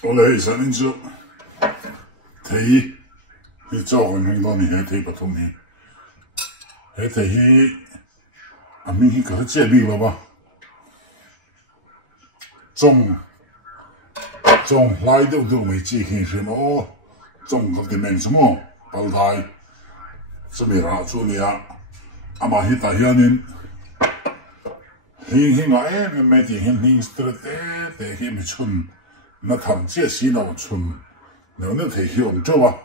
我来三年就睇去做很多年，睇不同年，睇去啊，明显个借力了吧？种来都没借钱什么，种个点什么包台，这边啊做的啊，啊嘛去大乡人，去哎，没地去你是得得去没村。 那谈这些那村，那提起做吧，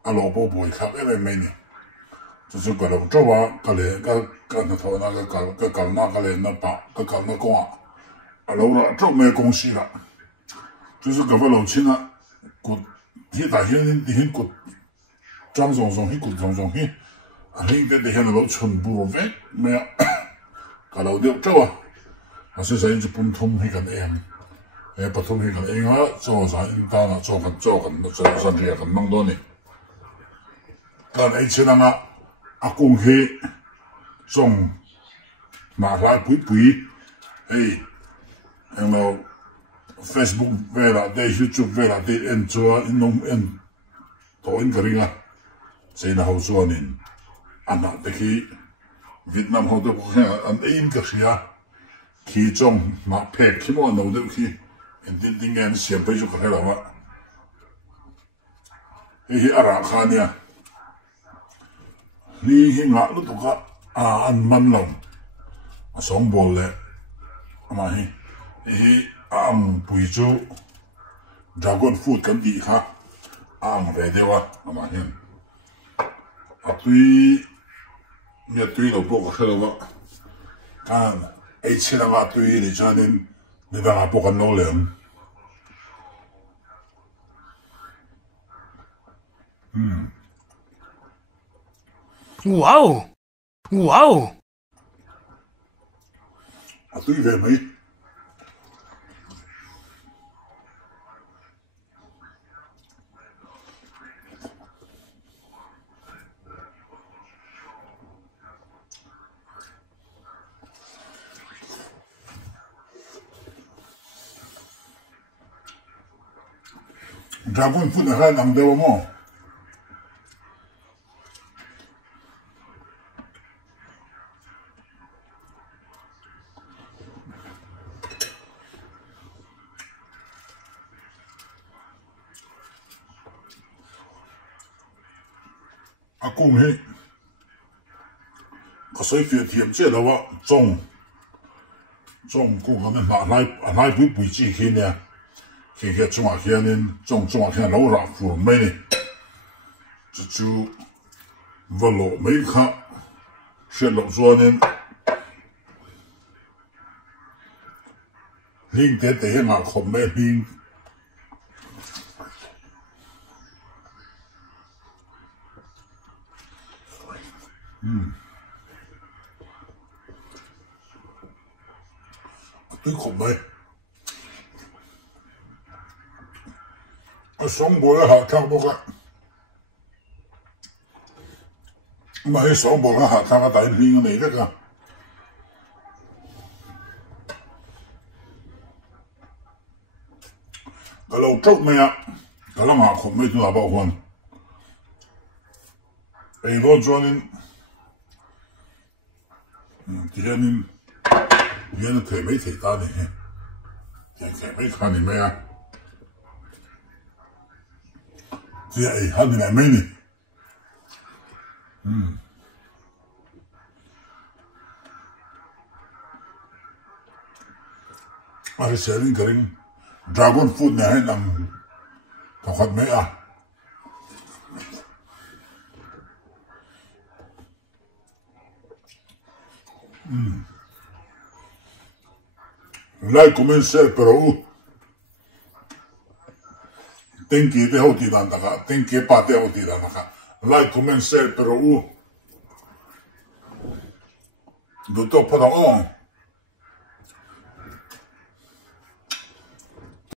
啊萝卜不会靠那边没呢，就是个老做吧，个嘞个那头那个搞那个嘞那把个搞那工啊，啊老了做没公司了，就是个老亲啊，个去大乡人去个张总去个张总去，啊你在地下那老村不费没有，个老掉做啊，啊所以说就本通去个那样。 不同迄个，因为做啥应当啦，做很做甚至很弄多呢。但以前人啊，阿公去种马来肥，然后 Facebook 为了对 YouTube 为了对演做弄抖音个人啊，真係好多年，啊那得去越南好多個安演個時啊，去種馬拍起碼弄得去。 Intindihin yan siyempre yung kakilama. RAH niya. Lihi nga lutuk ka man lang. Asong bole. Amahi. Ang puiso. Dragon food kan di ka. Ang redewa. Amahi. Atui. Miya tui lo po kakilama. Kan. Ay sila nga tui ni Janin. 你睇下播緊老兩，哇哦，哇哦，啊對嘅咪，Dragon food na kaya ang dewa mo. Ako ngayon, kasi Vietnam siya daw zong kung kami malay buibui niya. 去中华乡呢，中华乡老热富美呢，这就不老没看，是老说呢，林得得那可没林，对可没。 爽波咧下湯不噶，咪喺爽波咧下湯嘅大片嚟得噶。個老粥咩啊？個冷下殼咩都拿包飯。俾我做呢，底下呢，原來腿沒腿大呢，腿沒看你咩啊？ 这哎，还没来没呢。啊，这人可能 dragon food 呢，还能他还没啊。来comer pero tenki de hoti dan taka, tenki pate hoti dan taka. Lai commencer pero do to pada on.